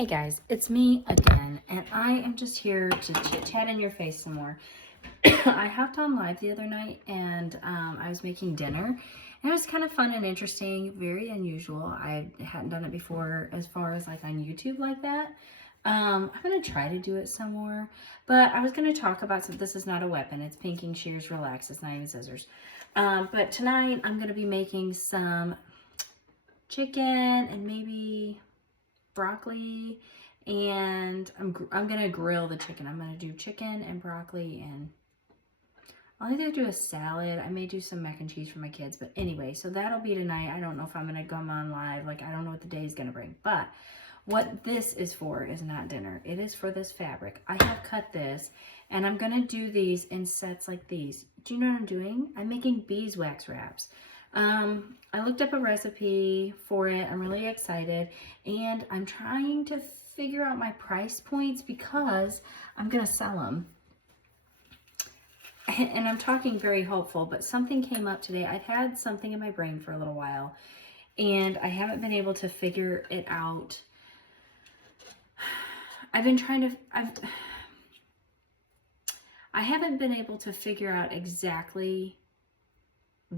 Hey guys, it's me again, and I am just here to chit-chat in your face some more. I hopped on live the other night, and I was making dinner, and it was kind of fun and interesting, very unusual. I hadn't done it before as far as like on YouTube like that. I'm going to try to do it some more, but I was going to talk about some. This is not a weapon. It's pinking shears, relax. It's not even scissors. But tonight I'm going to be making some chicken and maybe broccoli, and I'm gonna grill the chicken. I'm gonna do chicken and broccoli, and I'll either do a salad. I may do some mac and cheese for my kids, but anyway, so that'll be tonight. I don't know if I'm gonna come on live. Like, I don't know what the day is gonna bring, but what this is for is not dinner. It is for this fabric. I have cut this, and I'm gonna do these in sets like these. Do you know what I'm doing? I'm making beeswax wraps. I looked up a recipe for it. I'm really excited, and I'm trying to figure out my price points because I'm going to sell them. And I'm talking very hopeful, but something came up today. I've had something in my brain for a little while, and I haven't been able to figure it out. I haven't been able to figure out exactly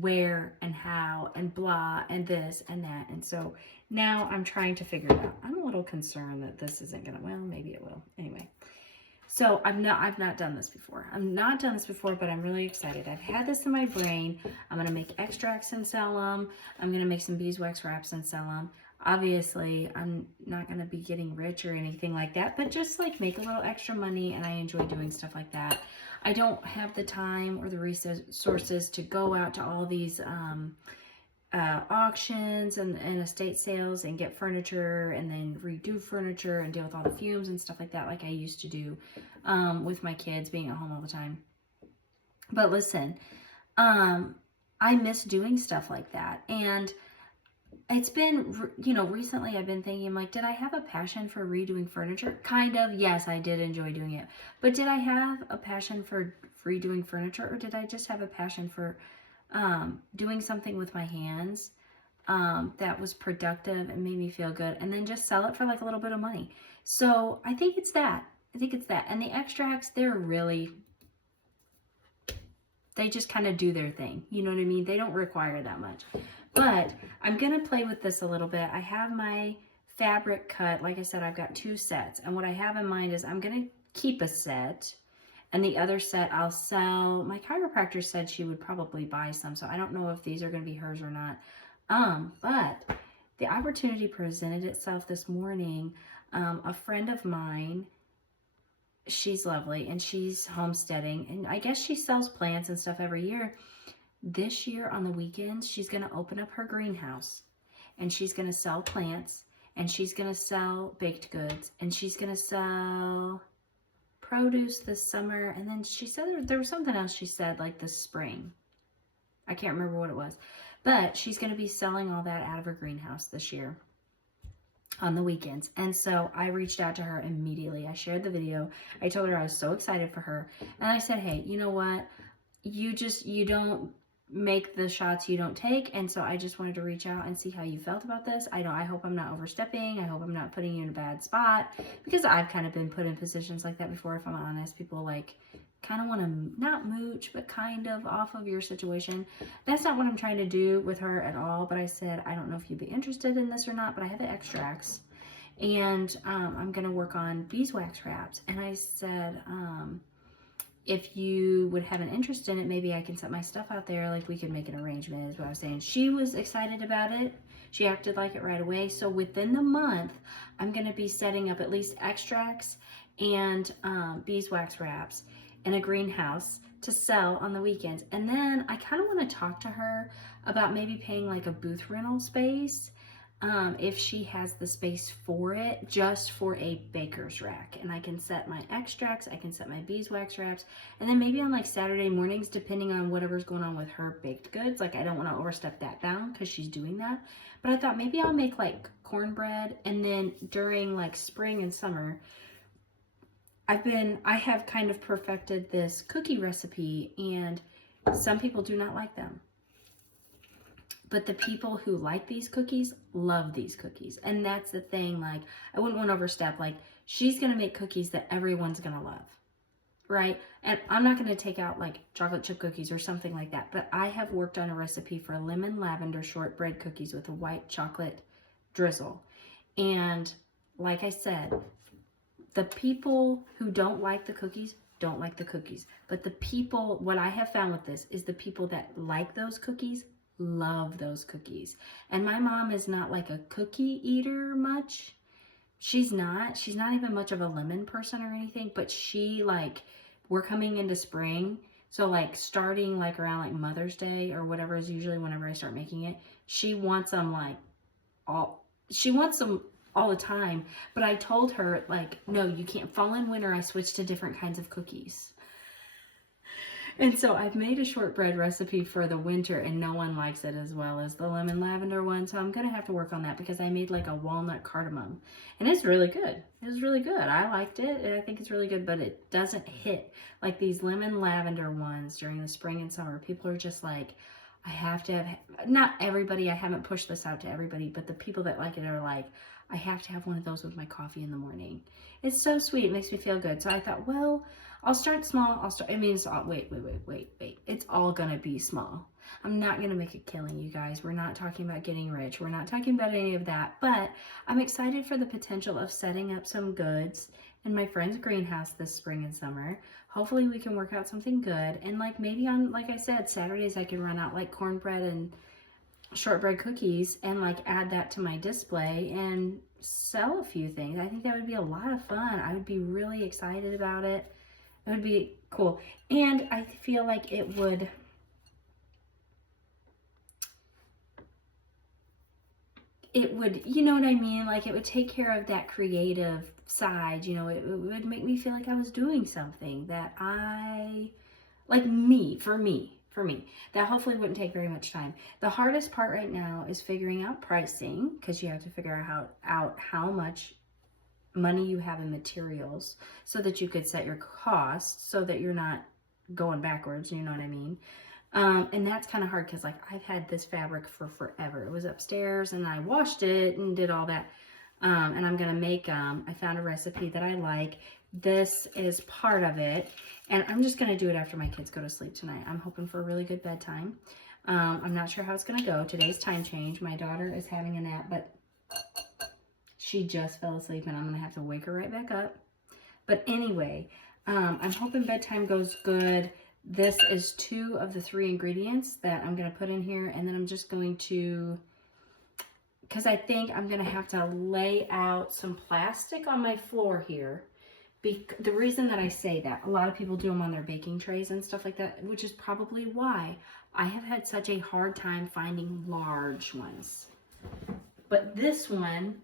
where and how and blah and this and that, and so now I'm trying to figure it out. I'm a little concerned that this isn't gonna, well, maybe it will. Anyway, so I've not done this before. But I'm really excited. I've had this in my brain. I'm gonna make extracts and sell them. I'm gonna make some beeswax wraps and sell them. Obviously, I'm not gonna be getting rich or anything like that, but just like make a little extra money, and I enjoy doing stuff like that. I don't have the time or the resources to go out to all these auctions and estate sales and get furniture and then redo furniture and deal with all the fumes and stuff like that, like I used to do with my kids being at home all the time. But listen, I miss doing stuff like that. And it's been, recently I've been thinking, like, did I have a passion for redoing furniture? Kind of, yes, I did enjoy doing it. But did I have a passion for redoing furniture, or did I just have a passion for doing something with my hands that was productive and made me feel good, and then just sell it for like a little bit of money? So I think it's that. And the extracts, they just kind of do their thing. You know what I mean? They don't require that much. But I'm going to play with this a little bit. I have my fabric cut. Like I said, I've got 2 sets. And what I have in mind is I'm going to keep a set, and the other set I'll sell. My chiropractor said she would probably buy some, so I don't know if these are going to be hers or not. But the opportunity presented itself this morning. A friend of mine, she's lovely, and she's homesteading, and I guess she sells plants and stuff every year. This year on the weekends, she's going to open up her greenhouse, and she's going to sell plants, and she's going to sell baked goods, and she's going to sell produce this summer. And then she said there was something else she said like this spring. I can't remember what it was, but she's going to be selling all that out of her greenhouse this year on the weekends. And so I reached out to her immediately. I shared the video. I told her I was so excited for her, and I said, hey, you know what? You don't make the shots you don't take, and so I just wanted to reach out and see how you felt about this. I hope I'm not overstepping. I hope I'm not putting you in a bad spot, because I've kind of been put in positions like that before, if I'm honest. People like kind of want to not mooch, but kind of off of your situation. That's not what I'm trying to do with her at all, but I said, I don't know if you'd be interested in this or not, but I have the extracts, and I'm going to work on beeswax wraps. And I said, if you would have an interest in it, maybe I can set my stuff out there. Like, we could make an arrangement, is what I was saying. She was excited about it. She acted like it right away. So within the month, I'm going to be setting up at least extracts and beeswax wraps in a greenhouse to sell on the weekends. And then I kind of want to talk to her about maybe paying like a booth rental space, if she has the space for it, just for a baker's rack. And I can set my extracts, I can set my beeswax wraps, and then maybe on like Saturday mornings, depending on whatever's going on with her baked goods. Like, I don't want to overstep that bound because she's doing that. But I thought maybe I'll make like cornbread, and then during like spring and summer, I have kind of perfected this cookie recipe, and some people do not like them. But the people who like these cookies love these cookies. And that's the thing, like, I wouldn't want to overstep. Like, she's going to make cookies that everyone's going to love, right? And I'm not going to take out like chocolate chip cookies or something like that. But I have worked on a recipe for lemon lavender shortbread cookies with a white chocolate drizzle. And like I said, the people who don't like the cookies don't like the cookies. But the people, what I have found with this is the people that like those cookies love those cookies. And my mom is not like a cookie eater much. She's not even much of a lemon person or anything, but she, like, we're coming into spring. So like starting like around like Mother's Day or whatever is usually whenever I start making it, she wants them like she wants them all the time. But I told her, like, no, you can't. Fall in winter, I switched to different kinds of cookies. And so I've made a shortbread recipe for the winter, and no one likes it as well as the lemon lavender one. So I'm going to have to work on that, because I made like a walnut cardamom, and it's really good. It was really good. I liked it. I think it's really good, but it doesn't hit like these lemon lavender ones during the spring and summer. People are just like, I have to have, not everybody, I haven't pushed this out to everybody, but the people that like it are like, I have to have one of those with my coffee in the morning. It's so sweet. It makes me feel good. So I thought, well, I'll start small. It's all, wait. It's all gonna be small. I'm not gonna make a killing, you guys. We're not talking about getting rich. We're not talking about any of that, but I'm excited for the potential of setting up some goods in my friend's greenhouse this spring and summer. Hopefully we can work out something good. And like maybe on, like I said, Saturdays I can run out like cornbread and shortbread cookies and like add that to my display and sell a few things. I think that would be a lot of fun. I would be really excited about it. It would be cool. And I feel like it would, you know what I mean? Like it would take care of that creative side, you know, it would make me feel like I was doing something that like for me, that hopefully wouldn't take very much time. The hardest part right now is figuring out pricing, because you have to figure out how much money you have in materials so that you could set your costs so that you're not going backwards, you know what I mean? And that's kind of hard, because like I've had this fabric for forever. It was upstairs and I washed it and did all that. And I'm gonna make, I found a recipe that I like. This is part of it, and I'm just gonna do it after my kids go to sleep tonight. I'm hoping for a really good bedtime. I'm not sure how it's gonna go. Today's time change. My daughter is having a nap, but she just fell asleep and I'm gonna have to wake her right back up. But anyway, I'm hoping bedtime goes good. This is 2 of the 3 ingredients that I'm gonna put in here, and then I'm just going to, because I think I'm gonna have to lay out some plastic on my floor here. The reason that I say that, a lot of people do them on their baking trays and stuff like that, which is probably why I have had such a hard time finding large ones. But this one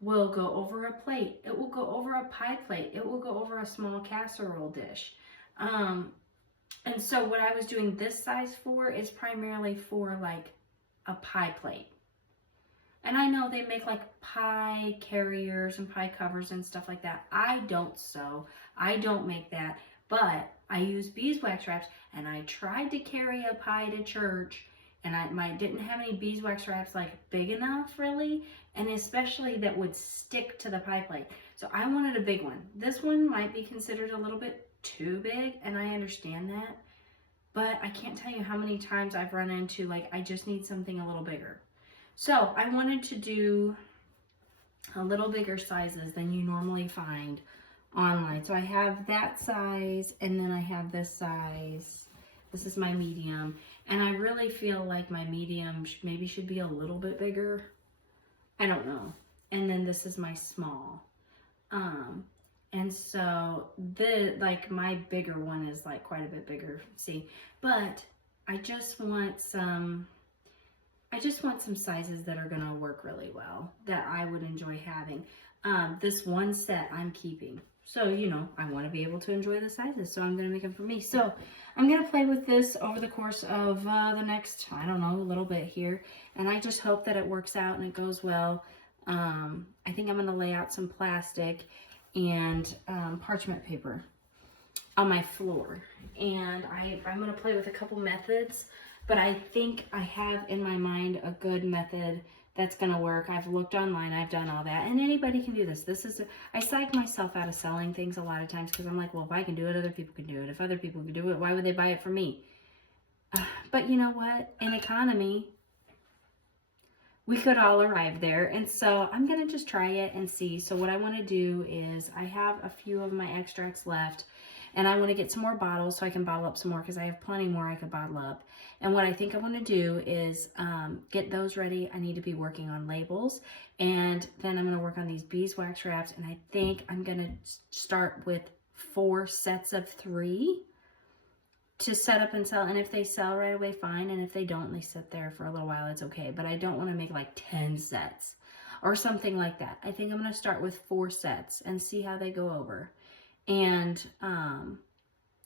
will go over a plate. It will go over a pie plate. It will go over a small casserole dish. And so what I was doing this size for is primarily for like a pie plate. And I know they make like pie carriers and pie covers and stuff like that. I don't sew. I don't make that. But I use beeswax wraps, and I tried to carry a pie to church, and I didn't have any beeswax wraps like big enough really, and especially that would stick to the pie plate. So I wanted a big one. This one might be considered a little bit too big, and I understand that. But I can't tell you how many times I've run into like, I just need something a little bigger. So I wanted to do a little bigger sizes than you normally find online. So I have that size, and then I have this size. This is my medium, and I really feel like my medium maybe should be a little bit bigger. I don't know. And then this is my small. And so like my bigger one is like quite a bit bigger, see, but I just want some sizes that are gonna work really well, that I would enjoy having. This one set I'm keeping. So, you know, I want to be able to enjoy the sizes, so I'm going to make them for me. So I'm going to play with this over the course of the next, I don't know, a little bit here. And I just hope that it works out and it goes well. I think I'm going to lay out some plastic and parchment paper on my floor. And I'm going to play with a couple methods but I think I have in my mind a good method that's going to work. I've looked online, I've done all that, and anybody can do this. I psych myself out of selling things a lot of times because I'm like, well, if I can do it, other people can do it. If other people can do it, why would they buy it from me? But you know what? In economy, we could all arrive there. And so I'm going to just try it and see. So what I want to do is I have a few of my extracts left, and I want to get some more bottles so I can bottle up some more because I have plenty more I could bottle up. And what I think I want to do is get those ready. I need to be working on labels, and then I'm going to work on these beeswax wraps. And I think I'm going to start with 4 sets of 3 to set up and sell. And if they sell right away, fine. And if they don't, they sit there for a little while, it's okay. But I don't want to make like 10 sets or something like that. I think I'm going to start with 4 sets and see how they go over. And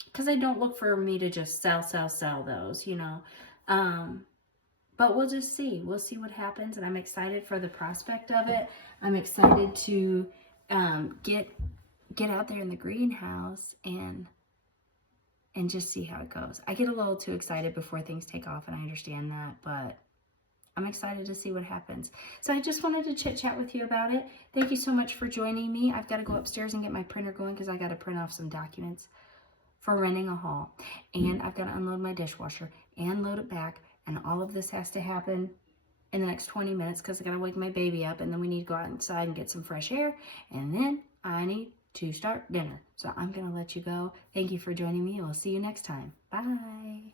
because I don't look for me to just sell those, you know. But we'll just see. We'll see what happens. And I'm excited for the prospect of it. I'm excited to get out there in the greenhouse and just see how it goes. I get a little too excited before things take off, and I understand that, but I'm excited to see what happens. So I just wanted to chit chat with you about it. Thank you so much for joining me. I've got to go upstairs and get my printer going because I got to print off some documents for renting a hall. And I've got to unload my dishwasher and load it back. And all of this has to happen in the next 20 minutes because I got to wake my baby up, and then we need to go outside and get some fresh air. And then I need to start dinner. So I'm going to let you go. Thank you for joining me. We'll see you next time. Bye.